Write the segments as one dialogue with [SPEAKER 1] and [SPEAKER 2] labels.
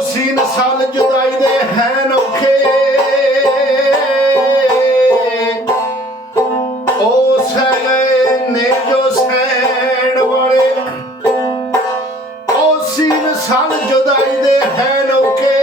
[SPEAKER 1] Scene ਸਾਲ ਜੁਦਾਈ ਦੇ ਹੈ ਉਹ ਸਹਿ ਜੋ ਸਹਿਣ ਵਾਲੇ। ਉਹ ਸਾਲ ਜੁਦਾਈ ਦੇ ਹੈ ਨੌਖੇ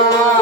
[SPEAKER 1] Allah.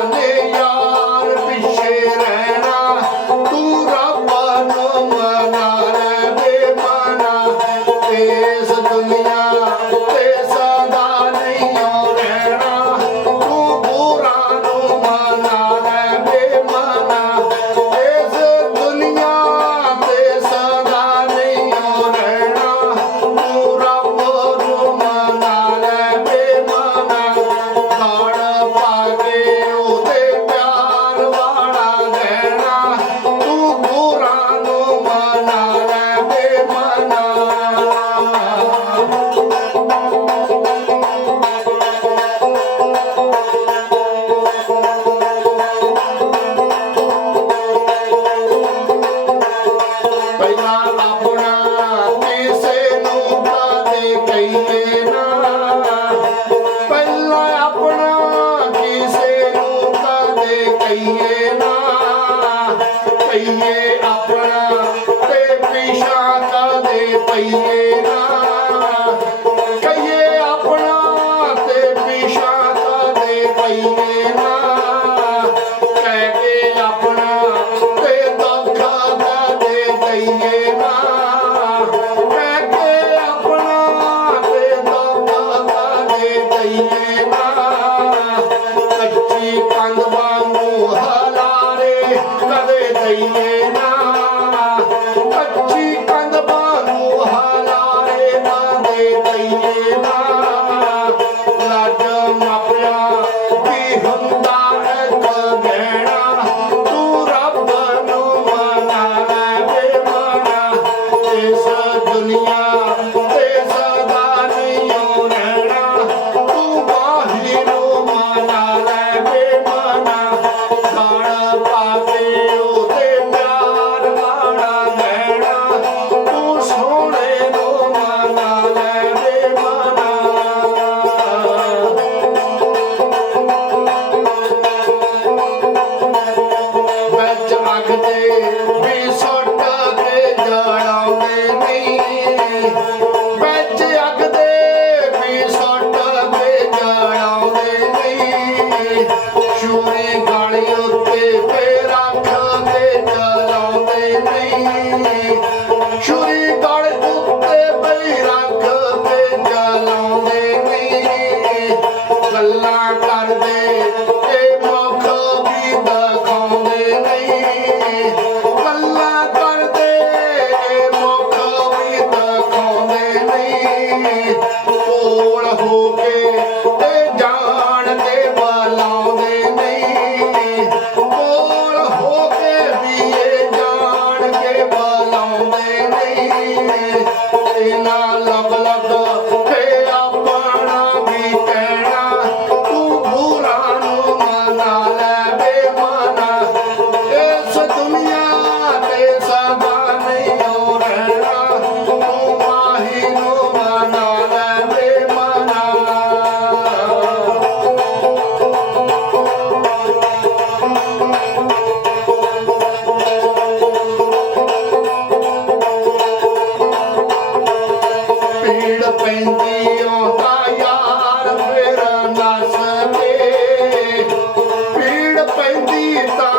[SPEAKER 1] いな。ਨਹੀਂ ਸ਼ੂਰੇ ਗਾਲੀ った。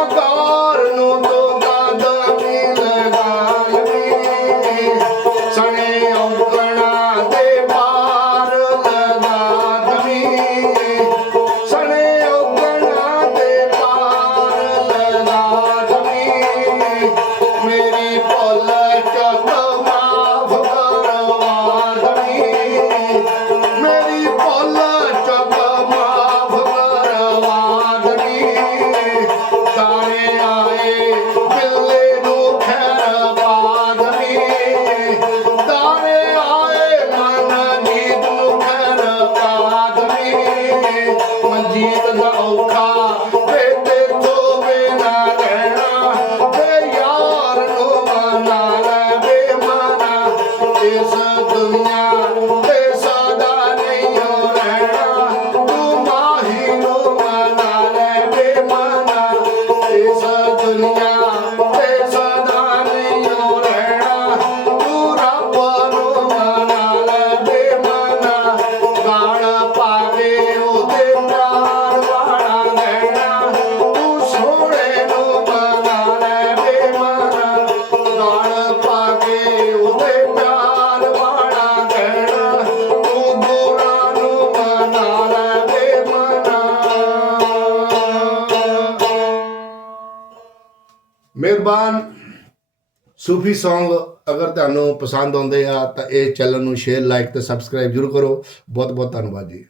[SPEAKER 1] Oh God. হয়েছে ਮੇਜ਼ਬਾਨ ਸੂਫੀ Song ਅਗਰ ਤੁਹਾਨੂੰ ਪਸੰਦ ਆਉਂਦੇ ਆ ਤਾਂ ਇਹ ਚੈਨਲ ਨੂੰ ਸ਼ੇਅਰ ਲਾਈਕ ਤੇ ਸਬਸਕ੍ਰਾਈਬ ਜ਼ਰੂਰ ਕਰੋ। ਬਹੁਤ ਬਹੁਤ ਧੰਨਵਾਦ ਜੀ।